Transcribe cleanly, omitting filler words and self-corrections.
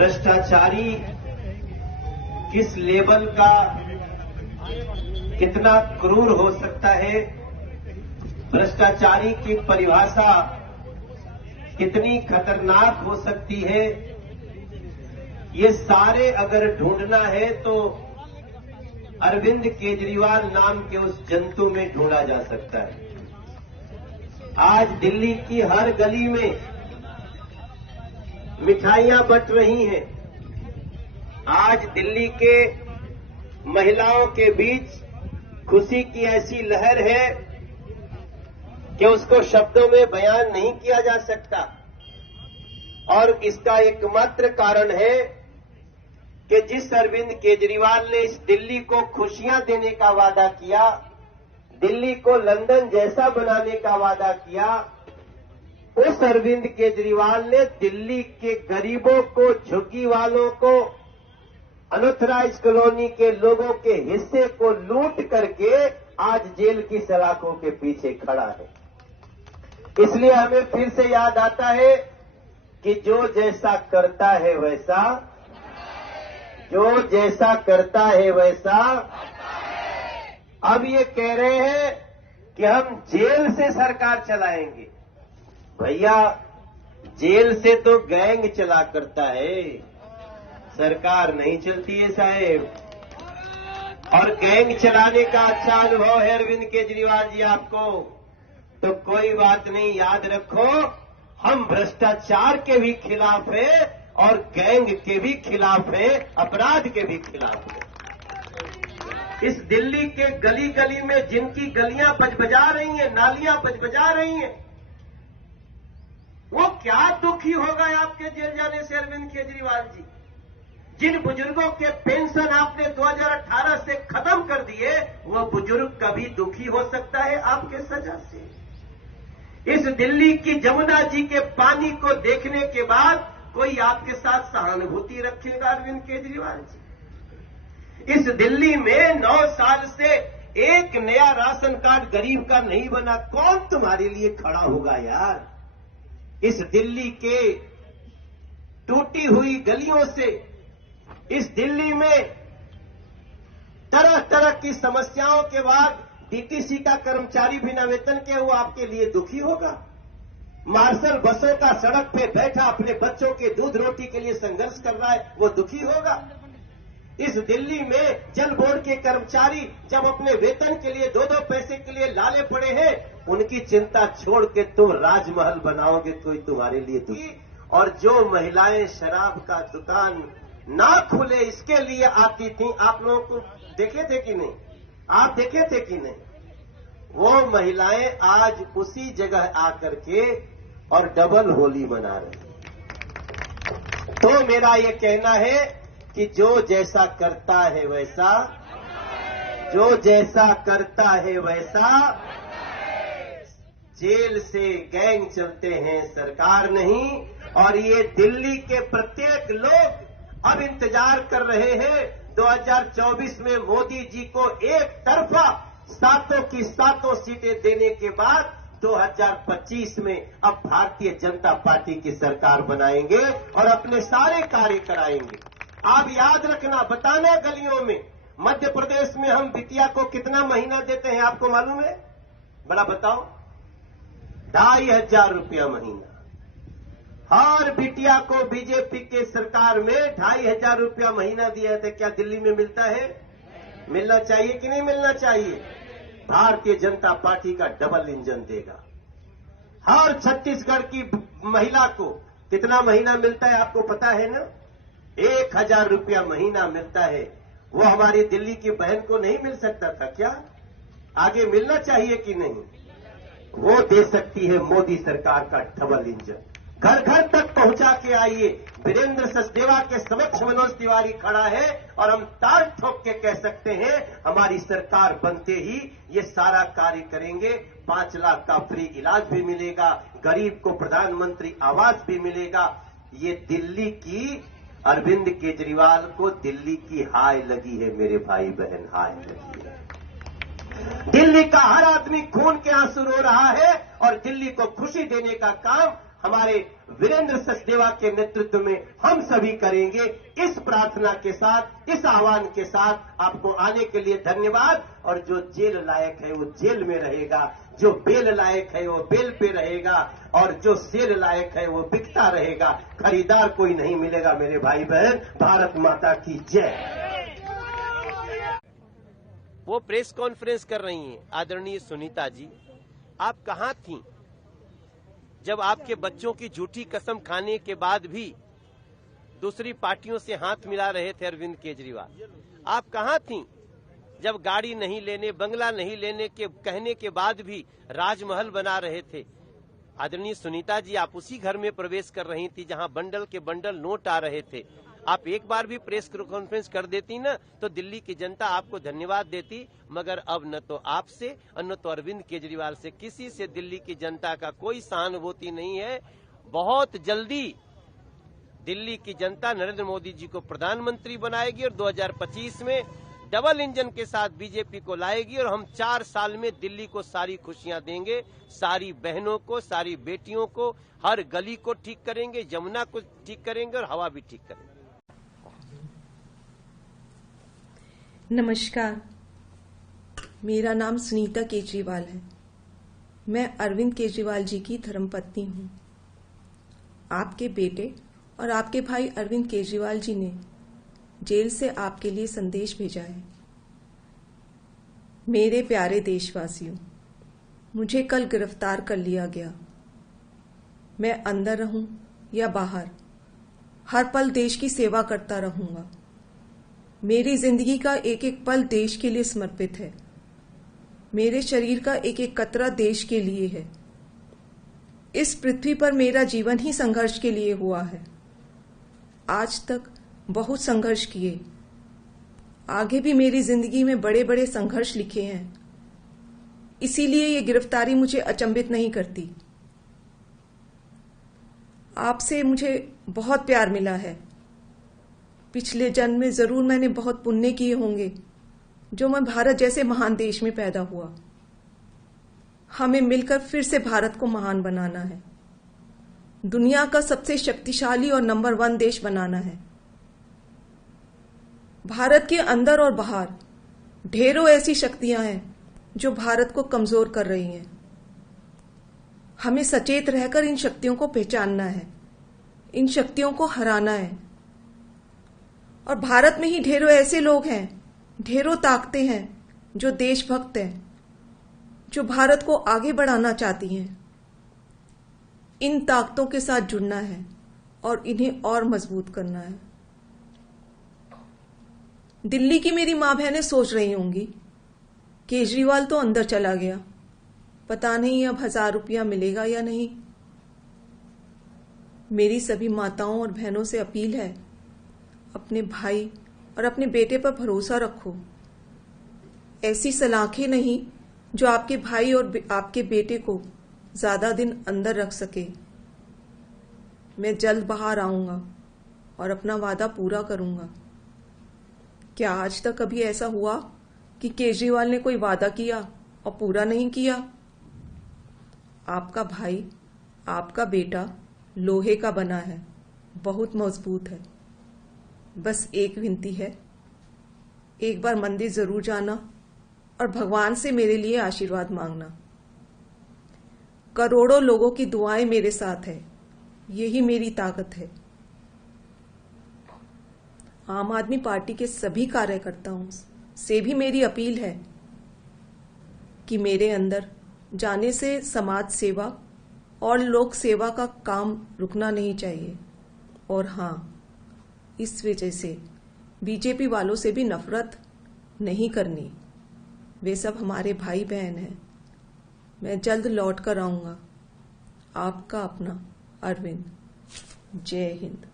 भ्रष्टाचारी किस लेवल का, कितना क्रूर हो सकता है, भ्रष्टाचारी की परिभाषा कितनी खतरनाक हो सकती है, ये सारे अगर ढूंढना है तो अरविंद केजरीवाल नाम के उस जंतु में ढूंढा जा सकता है। आज दिल्ली की हर गली में मिठाइयां बंट रही हैं। आज दिल्ली के महिलाओं के बीच खुशी की ऐसी लहर है कि उसको शब्दों में बयान नहीं किया जा सकता। और इसका एकमात्र कारण है कि जिस अरविंद केजरीवाल ने इस दिल्ली को खुशियां देने का वादा किया, दिल्ली को लंदन जैसा बनाने का वादा किया, उस अरविंद केजरीवाल ने दिल्ली के गरीबों को, झुग्गी वालों को, अनऑथराइज कॉलोनी के लोगों के हिस्से को लूट करके आज जेल की सलाखों के पीछे खड़ा है। इसलिए हमें फिर से याद आता है कि जो जैसा करता है वैसा, जो जैसा करता है वैसा। अब ये कह रहे हैं कि हम जेल से सरकार चलाएंगे। भैया, जेल से तो गैंग चला करता है, सरकार नहीं चलती है साहेब। और गैंग चलाने का अच्छा अनुभव है अरविंद केजरीवाल जी आपको, तो कोई बात नहीं, याद रखो हम भ्रष्टाचार के भी खिलाफ हैं और गैंग के भी खिलाफ हैं, अपराध के भी खिलाफ हैं। इस दिल्ली के गली गली में जिनकी गलियां बजबजा रही हैं, नालियां बजबजा रही हैं, वो क्या दुखी होगा आपके जेल जाने से अरविंद केजरीवाल जी। जिन बुजुर्गों के पेंशन आपने 2018 से खत्म कर दिए, वो बुजुर्ग कभी दुखी हो सकता है आपके सजा से। इस दिल्ली की जमुना जी के पानी को देखने के बाद कोई आपके साथ सहानुभूति रखेगा अरविंद केजरीवाल जी। इस दिल्ली में 9 साल से एक नया राशन कार्ड गरीब का नहीं बना, कौन तुम्हारे लिए खड़ा होगा यार। इस दिल्ली के टूटी हुई गलियों से, इस दिल्ली में तरह तरह की समस्याओं के बाद डीटीसी का कर्मचारी बिना वेतन के वो आपके लिए दुखी होगा। मार्शल बसों का सड़क पे बैठा अपने बच्चों के दूध रोटी के लिए संघर्ष कर रहा है, वो दुखी होगा। इस दिल्ली में जल बोर्ड के कर्मचारी जब अपने वेतन के लिए 2-2 पैसे के लिए लाले पड़े हैं, उनकी चिंता छोड़ के तुम राजमहल बनाओगे, कोई तुम्हारे लिए दुखी। और जो महिलाएं शराब का दुकान ना खुले इसके लिए आती थी, आप लोगों को देखे थे कि नहीं? आप देखे थे कि नहीं? वो महिलाएं आज उसी जगह आकर के और डबल होली मना रही। तो मेरा ये कहना है कि जो जैसा करता है वैसा, जो जैसा करता है वैसा। जेल से गैंग चलते हैं, सरकार नहीं। और ये दिल्ली के प्रत्येक लोग अब इंतजार कर रहे हैं 2024 में मोदी जी को एक तरफा 7 की 7 सीटें देने के बाद 2025 में अब भारतीय जनता पार्टी की सरकार बनाएंगे और अपने सारे कार्य कराएंगे। आप याद रखना, बताना गलियों में, मध्य प्रदेश में हम बिटिया को कितना महीना देते हैं आपको मालूम है? बड़ा बताओ, 2,500 रुपया महीना। हर बिटिया को बीजेपी के सरकार में 2,500 रुपया महीना दिया था। क्या दिल्ली में मिलता है? मिलना चाहिए कि नहीं मिलना चाहिए? भारतीय जनता पार्टी का डबल इंजन देगा। हर छत्तीसगढ़ की महिला को कितना महीना मिलता है आपको पता है ना? 1,000 रुपया महीना मिलता है। वो हमारी दिल्ली की बहन को नहीं मिल सकता था क्या? आगे मिलना चाहिए कि नहीं? वो दे सकती है मोदी सरकार का डबल इंजन। घर घर तक पहुंचा के आइए। वीरेंद्र सचदेवा के समक्ष मनोज तिवारी खड़ा है और हम ताल ठोक के कह सकते हैं हमारी सरकार बनते ही ये सारा कार्य करेंगे। 5 लाख का फ्री इलाज भी मिलेगा, गरीब को प्रधानमंत्री आवास भी मिलेगा। ये दिल्ली की अरविंद केजरीवाल को दिल्ली की हाय लगी है मेरे भाई बहन, हाय लगी है। दिल्ली का हर आदमी खून के आंसू रो रहा है और दिल्ली को खुशी देने का काम हमारे वीरेंद्र सचदेवा के नेतृत्व में हम सभी करेंगे। इस प्रार्थना के साथ, इस आह्वान के साथ आपको आने के लिए धन्यवाद। और जो जेल लायक है वो जेल में रहेगा, जो बेल लायक है वो बेल पे रहेगा, और जो सेल लायक है वो बिकता रहेगा। खरीदार कोई नहीं मिलेगा। मेरे भाई बहन, भारत माता की जय। वो प्रेस कॉन्फ्रेंस कर रही हैं आदरणीय सुनीता जी। आप कहां थीं जब आपके बच्चों की झूठी कसम खाने के बाद भी दूसरी पार्टियों से हाथ मिला रहे थे अरविंद केजरीवाल? आप कहां थीं जब गाड़ी नहीं लेने, बंगला नहीं लेने के कहने के बाद भी राजमहल बना रहे थे? आदरणीय सुनीता जी, आप उसी घर में प्रवेश कर रही थी जहां बंडल के बंडल नोट आ रहे थे। आप एक बार भी प्रेस कॉन्फ्रेंस कर देती ना तो दिल्ली की जनता आपको धन्यवाद देती। मगर अब न तो आपसे और न तो अरविंद केजरीवाल से किसी से दिल्ली की जनता का कोई सहानुभूति नहीं है। बहुत जल्दी दिल्ली की जनता नरेंद्र मोदी जी को प्रधानमंत्री बनाएगी और 2025 में डबल इंजन के साथ बीजेपी को लाएगी और हम 4 साल में दिल्ली को सारी खुशियां देंगे, सारी बहनों को, सारी बेटियों को, हर गली को ठीक करेंगे, यमुना को ठीक करेंगे और हवा भी ठीक करेंगे। नमस्कार, मेरा नाम सुनीता केजरीवाल है। मैं अरविंद केजरीवाल जी की धर्मपत्नी हूँ। आपके बेटे और आपके भाई अरविंद केजरीवाल जी ने जेल से आपके लिए संदेश भेजा है। मेरे प्यारे देशवासियों, मुझे कल गिरफ्तार कर लिया गया। मैं अंदर रहूं या बाहर, हर पल देश की सेवा करता रहूंगा। मेरी जिंदगी का एक एक पल देश के लिए समर्पित है। मेरे शरीर का एक एक कतरा देश के लिए है। इस पृथ्वी पर मेरा जीवन ही संघर्ष के लिए हुआ है। आज तक बहुत संघर्ष किए, आगे भी मेरी जिंदगी में बड़े बड़े संघर्ष लिखे हैं। इसीलिए ये गिरफ्तारी मुझे अचंभित नहीं करती। आपसे मुझे बहुत प्यार मिला है। पिछले जन्म में जरूर मैंने बहुत पुण्य किए होंगे जो मैं भारत जैसे महान देश में पैदा हुआ। हमें मिलकर फिर से भारत को महान बनाना है, दुनिया का सबसे शक्तिशाली और नंबर 1 देश बनाना है। भारत के अंदर और बाहर ढेरों ऐसी शक्तियां हैं जो भारत को कमजोर कर रही हैं। हमें सचेत रहकर इन शक्तियों को पहचानना है, इन शक्तियों को हराना है। और भारत में ही ढेरों ऐसे लोग हैं, ढेरों ताकतें हैं जो देशभक्त हैं, जो भारत को आगे बढ़ाना चाहती हैं। इन ताकतों के साथ जुड़ना है और इन्हें और मजबूत करना है। दिल्ली की मेरी मां बहनें सोच रही होंगी, केजरीवाल तो अंदर चला गया, पता नहीं अब 1000 रुपया मिलेगा या नहीं। मेरी सभी माताओं और बहनों से अपील है, अपने भाई और अपने बेटे पर भरोसा रखो। ऐसी सलाखें नहीं जो आपके भाई और आपके बेटे को ज्यादा दिन अंदर रख सके। मैं जल्द बाहर आऊंगा और अपना वादा पूरा करूंगा। क्या आज तक कभी ऐसा हुआ कि केजरीवाल ने कोई वादा किया और पूरा नहीं किया? आपका भाई, आपका बेटा लोहे का बना है, बहुत मजबूत है। बस एक विनती है, एक बार मंदिर जरूर जाना और भगवान से मेरे लिए आशीर्वाद मांगना। करोड़ों लोगों की दुआएं मेरे साथ है, यही मेरी ताकत है। आम आदमी पार्टी के सभी कार्यकर्ताओं से भी मेरी अपील है कि मेरे अंदर जाने से समाज सेवा और लोक सेवा का काम रुकना नहीं चाहिए। और हाँ, इस वजह से बीजेपी वालों से भी नफरत नहीं करनी। वे सब हमारे भाई बहन हैं। मैं जल्द लौट कर आऊंगा। आपका अपना अरविंद। जय हिंद।